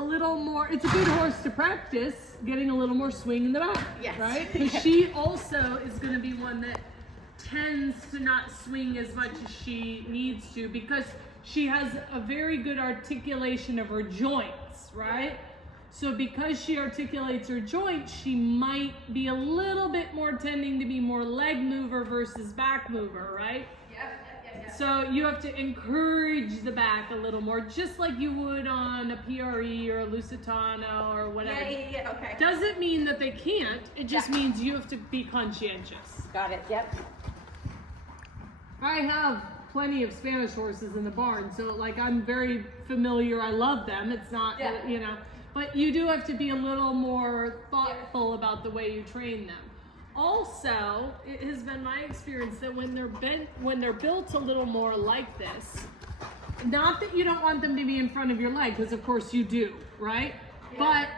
a little more, it's a good horse to practice getting a little more swing in the back, yes. right? Because she also is going to be one that tends to not swing as much as she needs to because she has a very good articulation of her joints, right? So because she articulates her joints, she might be a little bit more tending to be more leg mover versus back mover, right? Yep. So you have to encourage the back a little more, just like you would on a PRE or a Lusitano or whatever. Yeah, okay. Doesn't mean that they can't, it just means you have to be conscientious. Got it, yep. I have plenty of Spanish horses in the barn, so like I'm very familiar, I love them, it's not, you know, but you do have to be a little more thoughtful about the way you train them. Also, it has been my experience that when they're built a little more like this, not that you don't want them to be in front of your leg, because of course you do, right? Yeah. But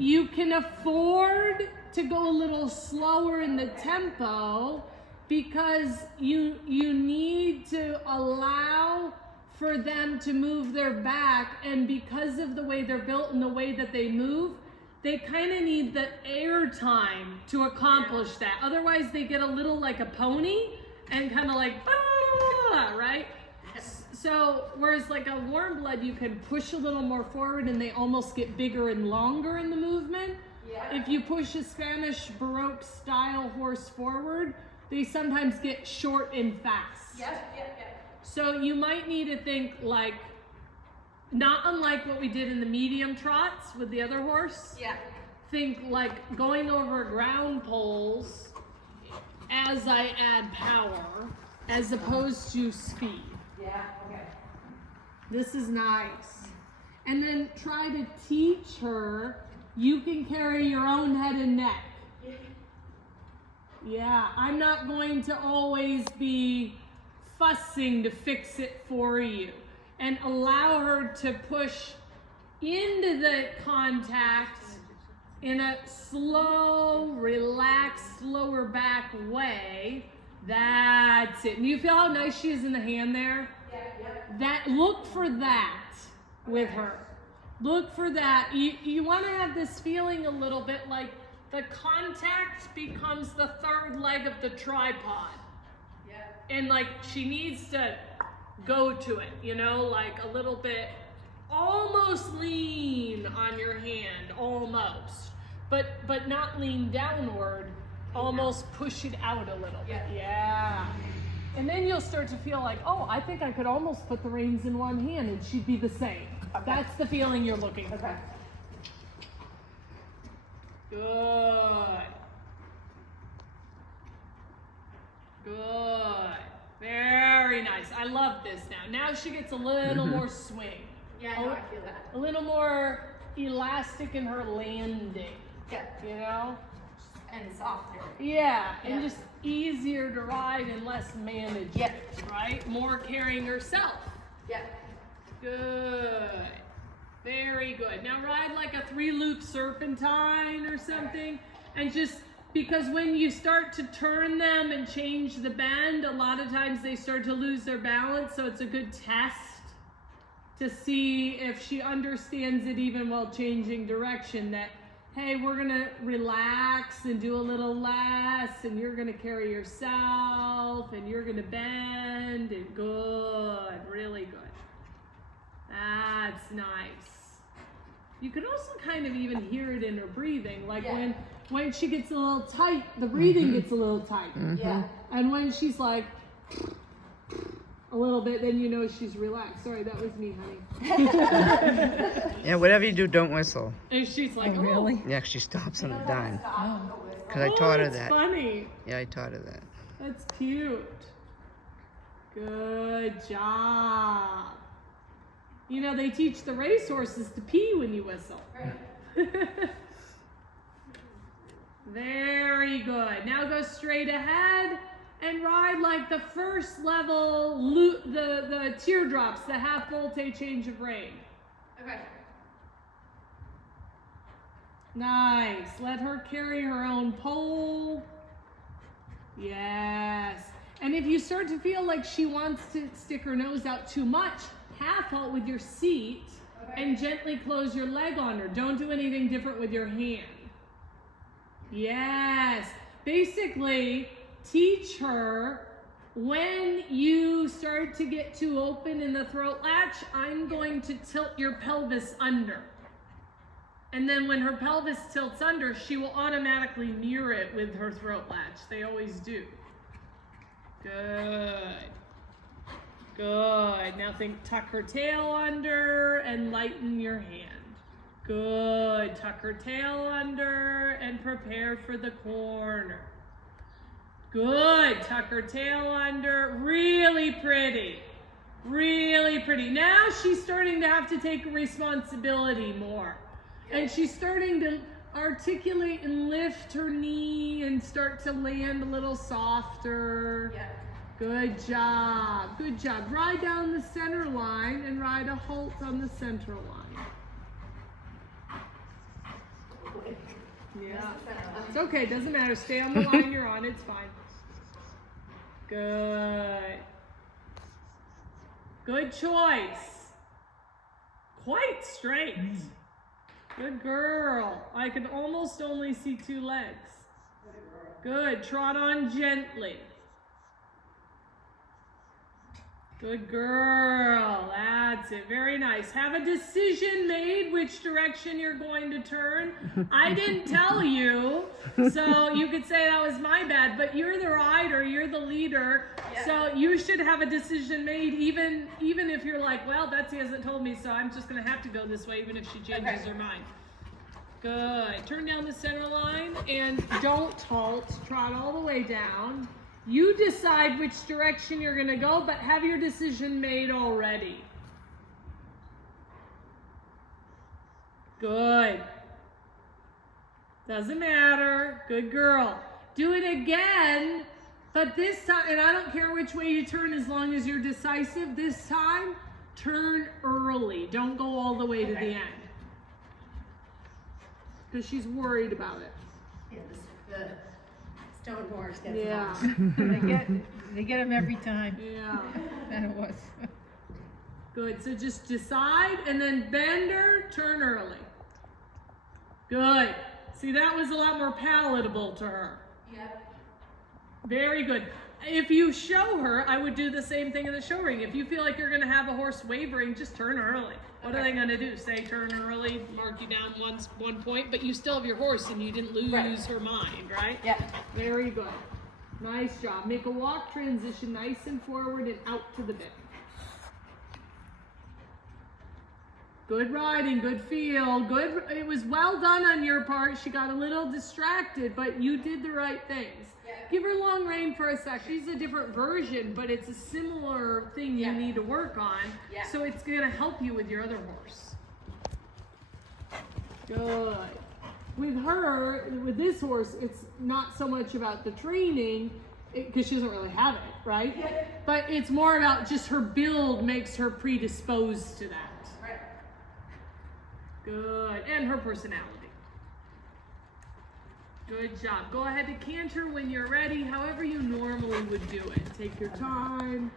you can afford to go a little slower in the tempo because you need to allow for them to move their back, and because of the way they're built and the way that they move, they kind of need the air time to accomplish that. Otherwise, they get a little like a pony and kind of like, right? So, whereas like a warm blood, you can push a little more forward and they almost get bigger and longer in the movement. Yeah. If you push a Spanish Baroque style horse forward, they sometimes get short and fast. Yeah. So you might need to think like, not unlike what we did in the medium trots with the other horse. Yeah. Think like going over ground poles as I add power, as opposed to speed. Yeah, okay. This is nice. And then try to teach her you can carry your own head and neck. Yeah, I'm not going to always be fussing to fix it for you. And allow her to push into the contact in a slow, relaxed, lower back way. That's it. And you feel how nice she is in the hand there? Yeah. Look for that with her. Look for that. You want to have this feeling a little bit like the contact becomes the third leg of the tripod. Yeah. And like she needs to go to it, you know, like a little bit, almost lean on your hand, almost, but not lean downward, almost push it out a little bit. Yeah. And then you'll start to feel like, oh, I think I could almost put the reins in one hand and she'd be the same. Okay. That's the feeling you're looking for. Okay. Good. Very nice. I love this now. Now she gets a little more swing. Yeah, I know, I feel that. A little more elastic in her landing. Yeah. You know? And softer. Yeah, and just easier to ride and less managed. Yeah. Right? More carrying herself. Yeah. Good. Very good. Now ride like a 3-loop serpentine or something, and just because when you start to turn them and change the bend, a lot of times they start to lose their balance, so it's a good test to see if she understands it even while changing direction, that, hey, we're gonna relax and do a little less, and you're gonna carry yourself, and you're gonna bend, and good, really good. That's nice. You can also kind of even hear it in her breathing, like when she gets a little tight, the breathing gets a little tight. Yeah. And when she's like a little bit, then you know she's relaxed. Sorry, that was me, honey. Yeah, whatever you do, don't whistle. And she's like, oh, really? Yeah, she stops on a dime. Oh. Because I taught her that's that. funny. Yeah, I taught her that. That's cute. Good job. You know, they teach the racehorses to pee when you whistle. Right. Very good. Now go straight ahead and ride like the first level, the teardrops, the half volte change of rein. Okay. Nice. Let her carry her own pole. Yes. And if you start to feel like she wants to stick her nose out too much, half halt with your seat And gently close your leg on her. Don't do anything different with your hand. Yes. Basically, teach her when you start to get too open in the throat latch, I'm going to tilt your pelvis under. And then when her pelvis tilts under, she will automatically mirror it with her throat latch. They always do. Good. Good. Now tuck her tail under and lighten your hand. Good. Tuck her tail under and prepare for the corner. Good. Tuck her tail under. Really pretty. Really pretty. Now she's starting to have to take responsibility more. And she's starting to articulate and lift her knee and start to land a little softer. Yeah. Good job. Good job. Ride down the center line and ride a halt on the center line. Yeah. It's okay. Doesn't matter. Stay on the line you're on. It's fine. Good. Good choice. Quite straight. Good girl. I can almost only see 2 legs. Good. Trot on gently. Good girl. That's it. Very nice. Have a decision made which direction you're going to turn. I didn't tell you, so you could say that was my bad, but you're the rider, you're the leader, so you should have a decision made even if you're like, well, Betsy hasn't told me, so I'm just going to have to go this way even if she changes her mind. Good. Turn down the center line and don't halt. Trot all the way down. You decide which direction you're going to go, but have your decision made already. Good. Doesn't matter. Good girl. Do it again, but this time, and I don't care which way you turn as long as you're decisive, this time, turn early. Don't go all the way to the end. Because she's worried about it. Yeah, the stone horse gets Yeah. They get them every time. Yeah. That it was. Good. So just decide and then bend her, turn early. Good. See, that was a lot more palatable to her. Yeah. Very good. If you show her, I would do the same thing in the show ring. If you feel like you're going to have a horse wavering, just turn early. What are they going to do? Say turn early, mark you down one point, but you still have your horse and you didn't lose her mind, right? Yeah. Very good. Nice job. Make a walk transition nice and forward and out to the bit. Good riding, good feel, good. It was well done on your part. She got a little distracted, but you did the right things. Yeah. Give her long rein for a sec. She's a different version, but it's a similar thing you need to work on. Yeah. So it's going to help you with your other horse. Good. With her, with this horse, it's not so much about the training, because she doesn't really have it, right? Yeah. But it's more about just her build makes her predisposed to that. Right. Good. And her personality. Good job. Go ahead to canter when you're ready, however you normally would do it. Take your time.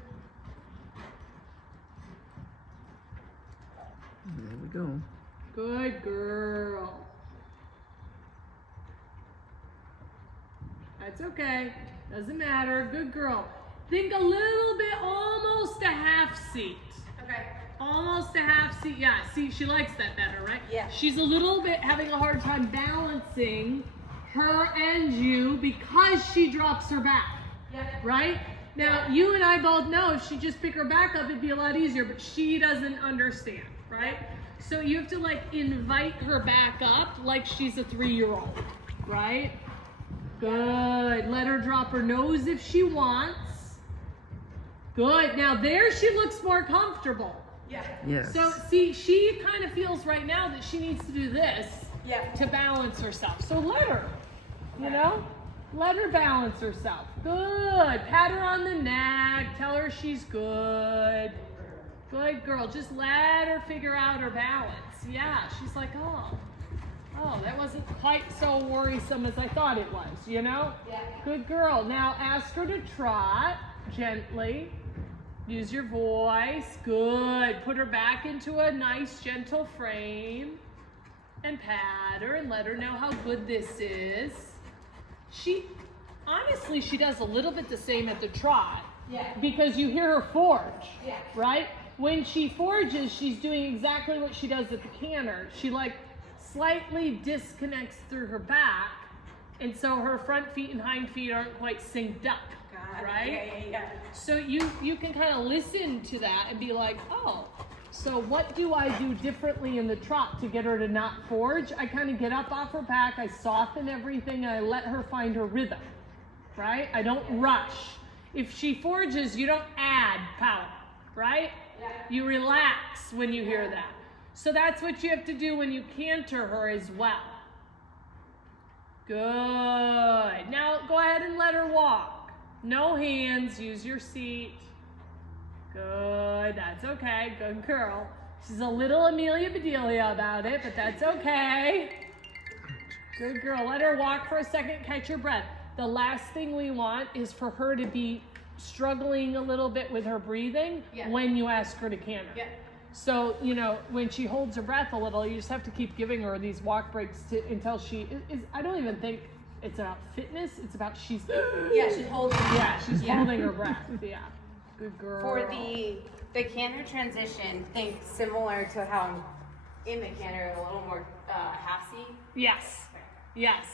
There we go. Good girl. That's okay. Doesn't matter. Good girl. Think a little bit, almost a half seat. Okay. Almost a half seat. Yeah, see, she likes that better, right? Yeah. She's a little bit having a hard time balancing her and you because she drops her back, Yeah. right? Now, you and I both know if she just pick her back up, it'd be a lot easier, but she doesn't understand, right? So you have to like invite her back up like she's a 3-year-old, right? Good. Let her drop her nose if she wants. Good. Now there she looks more comfortable. Yeah. Yes. So see, she kind of feels right now that she needs to do this Yeah. to balance herself. So let her, you know, let her balance herself. Good. Pat her on the neck. Tell her she's good. Good girl. Just let her figure out her balance. Yeah. She's like, oh, that wasn't quite so worrisome as I thought it was, you know? Yeah. Good girl. Now ask her to trot gently. Use your voice. Good. Put her back into a nice, gentle frame. And pat her and let her know how good this is. Honestly, she does a little bit the same at the trot. Yeah. Because you hear her forge. Yeah. Right? When she forges, she's doing exactly what she does at the canter. She like slightly disconnects through her back, and so her front feet and hind feet aren't quite synced up. Right? Yeah. So you can kind of listen to that and be like, oh, so what do I do differently in the trot to get her to not forge? I kind of get up off her back, I soften everything, and I let her find her rhythm, right? I don't rush. If she forges, you don't add power, right? Yeah. You relax when you hear that. So that's what you have to do when you canter her as well. Good. Now go ahead and let her walk. No hands, use your seat. Good, that's okay, good girl. She's a little Amelia Bedelia about it, but that's okay. Good girl, let her walk for a second, catch her breath. The last thing we want is for her to be struggling a little bit with her breathing when you ask her to canter. Yeah. So, you know, when she holds her breath a little, you just have to keep giving her these walk breaks until she is, I don't even think it's about fitness, it's about she's holding. Yeah, she's holding her breath. Yeah. Good girl. For the canter transition, think similar to how I'm in the canter, a little more half seat. Yes. Yes.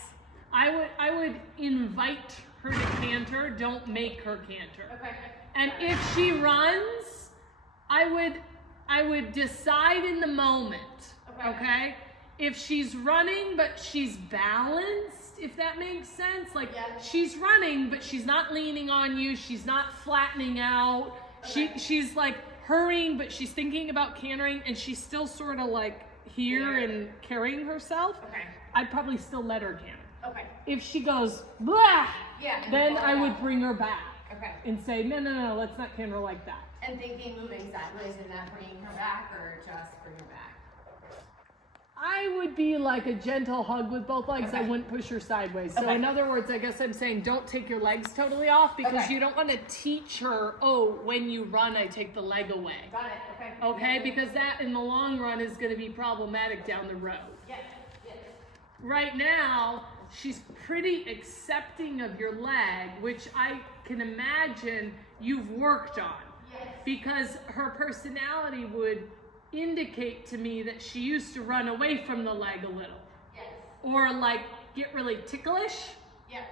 I would invite her to canter, don't make her canter. Okay. And if she runs, I would decide in the moment. Okay? If she's running but she's balanced, if that makes sense, like she's running but she's not leaning on you, she's not flattening out. She's like hurrying but she's thinking about cantering and she's still sort of like here and carrying herself. Okay. I'd probably still let her canter. Okay. If she goes blah, Yeah. then I would bring her back Okay. and say no, let's not canter like that. And thinking moving sideways and not bringing her back, or just bring her back. I would be like a gentle hug with both legs. I Okay. wouldn't push her sideways. So Okay. in other words, I guess I'm saying don't take your legs totally off because Okay. you don't want to teach her, oh, when you run, I take the leg away. Got it. Okay. Okay? Because that in the long run is going to be problematic down the road. Yes. Yes. Right now, she's pretty accepting of your leg, which I can imagine you've worked on. Yes. Because her personality would indicate to me that she used to run away from the leg a little. Yes. Or like get really ticklish. Yeah.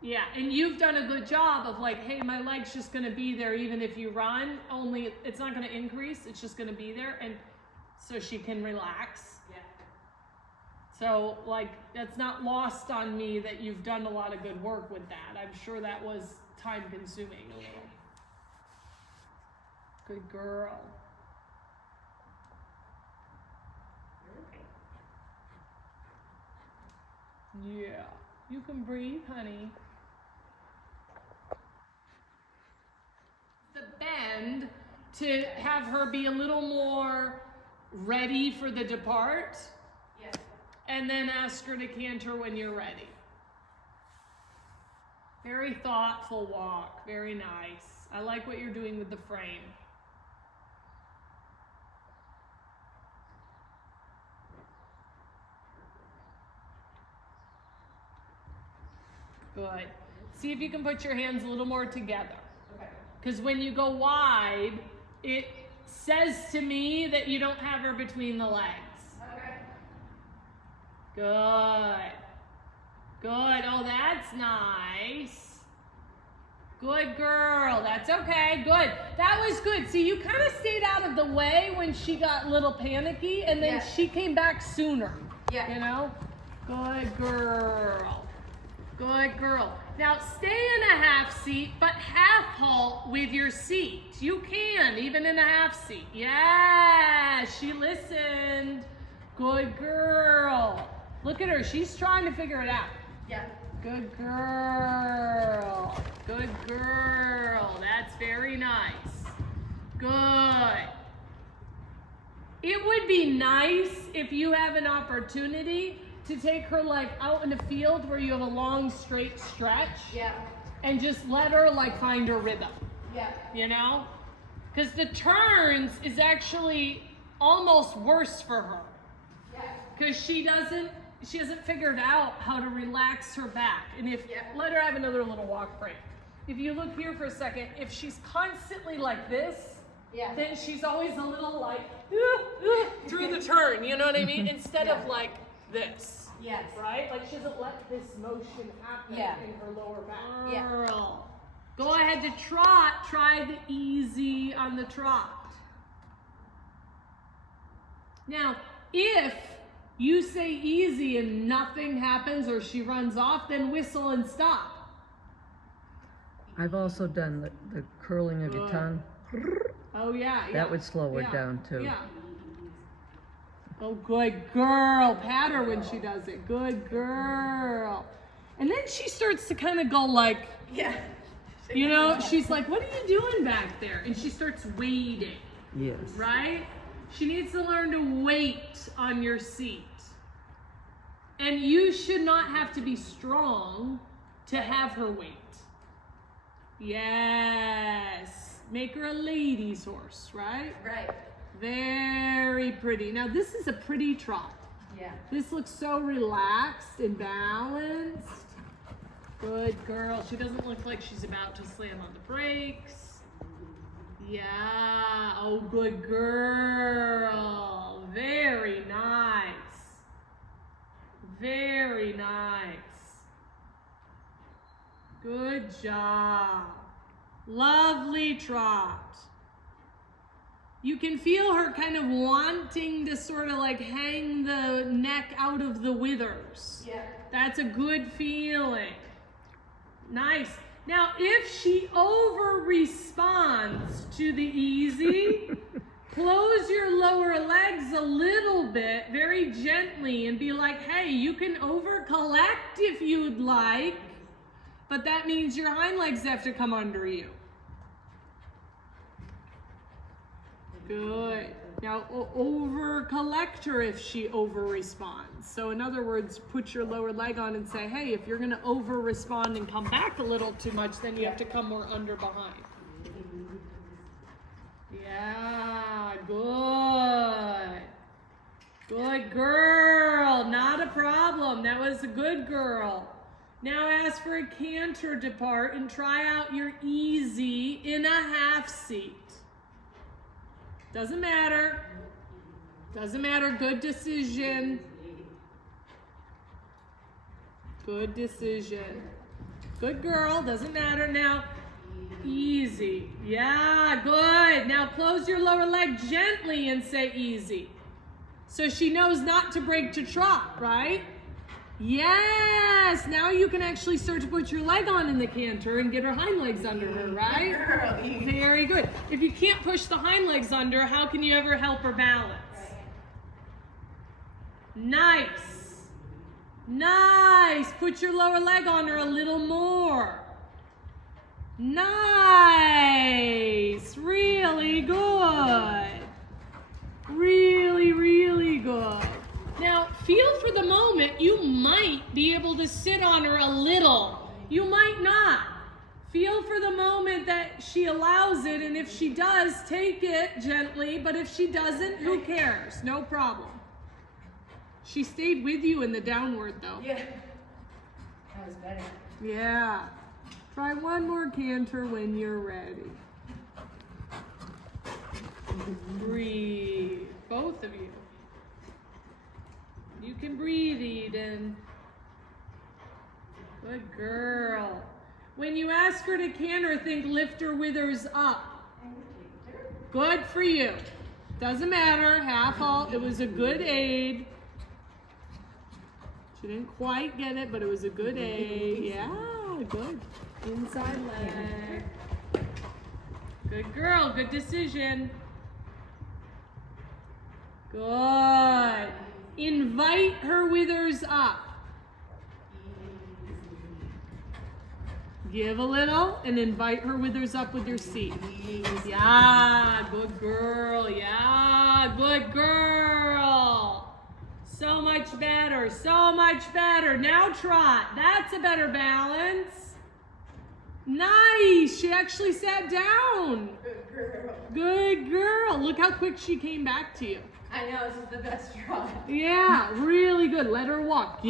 Yeah, and you've done a good job of like, hey, my leg's just gonna be there even if you run, only it's not gonna increase, it's just gonna be there, and so she can relax. Yeah. So like, that's not lost on me that you've done a lot of good work with that. I'm sure that was time consuming a little. Good girl. Yeah, you can breathe, honey. The bend to have her be a little more ready for the depart, Yes. and then ask her to canter when you're ready. Very thoughtful walk, very nice. I like what you're doing with the frame. Good. See if you can put your hands a little more together. Okay. Because when you go wide, it says to me that you don't have her between the legs. Okay. Good. Good. Oh, that's nice. Good girl. That's okay. Good. That was good. See, you kind of stayed out of the way when she got a little panicky, and then she came back sooner. Yeah. You know? Good girl. Good girl. Now stay in a half seat, but half halt with your seat. You can, even in a half seat. Yeah, she listened. Good girl. Look at her. She's trying to figure it out. Yeah. Good girl. Good girl. That's very nice. Good. It would be nice if you have an opportunity to take her like out in the field where you have a long straight stretch Yeah. and just let her like find her rhythm, Yeah. you know? Because the turns is actually almost worse for her. Because she hasn't figured out how to relax her back. And let her have another little walk break. If you look here for a second, if she's constantly like this, then she's always a little like through the turn, you know what I mean? Instead of like this. Yes. Right? Like she doesn't let this motion happen in her lower back. Girl. Go ahead to trot. Try the easy on the trot. Now, if you say easy and nothing happens or she runs off, then whistle and stop. I've also done the curling of your tongue. Oh, yeah. That would slow her down, too. Yeah. Oh, good girl. Pat her when she does it. Good girl. And then she starts to kind of go like, you know, she's like, what are you doing back there? And she starts waiting. Yes. Right? She needs to learn to wait on your seat. And you should not have to be strong to have her wait. Yes. Make her a lady's horse, right? Right. Very pretty. Now this is a pretty trot. Yeah. This looks so relaxed and balanced. Good girl. She doesn't look like she's about to slam on the brakes. Yeah. Oh, good girl. Very nice. Very nice. Good job. Lovely trot. You can feel her kind of wanting to sort of like hang the neck out of the withers. Yeah. That's a good feeling. Nice. Now, if she over-responds to the easy, close your lower legs a little bit, very gently, and be like, hey, you can over-collect if you'd like, but that means your hind legs have to come under you. Good. Now, over-collect her if she over-responds. So in other words, put your lower leg on and say, hey, if you're going to over-respond and come back a little too much, then you have to come more under behind. Yeah, good. Good girl. Not a problem. That was a good girl. Now ask for a canter depart and try out your easy in a half seat. Doesn't matter. Doesn't matter. Good decision. Good decision. Good girl. Doesn't matter. Now, easy. Yeah, good. Now close your lower leg gently and say easy. So she knows not to break to trot, right? Yes. Now you can actually start to put your leg on in the canter and get her hind legs under her, right? Very good. If you can't push the hind legs under, how can you ever help her balance? Nice. Nice. Put your lower leg on her a little more. Nice. Really good. Really, really good. Now, feel for the moment, you might be able to sit on her a little. You might not. Feel for the moment that she allows it, and if she does, take it gently, but if she doesn't, who cares? No problem. She stayed with you in the downward, though. Yeah. That was better. Yeah. Try one more canter when you're ready. Breathe. Both of you. You can breathe, Eden. Good girl. When you ask her to canter, think lift her withers up. Good for you. Doesn't matter. Half halt. It was a good aid. She didn't quite get it, but it was a good aid. Yeah, good. Inside leg. Good girl. Good decision. Good. Invite her withers up. Give a little and invite her withers up with your seat. Yeah, good girl. Yeah, good girl. So much better. So much better. Now trot. That's a better balance. Nice. She actually sat down. Good girl. Good girl. Look how quick she came back to you. I know, this is the best draw. Yeah, really good. Let her walk.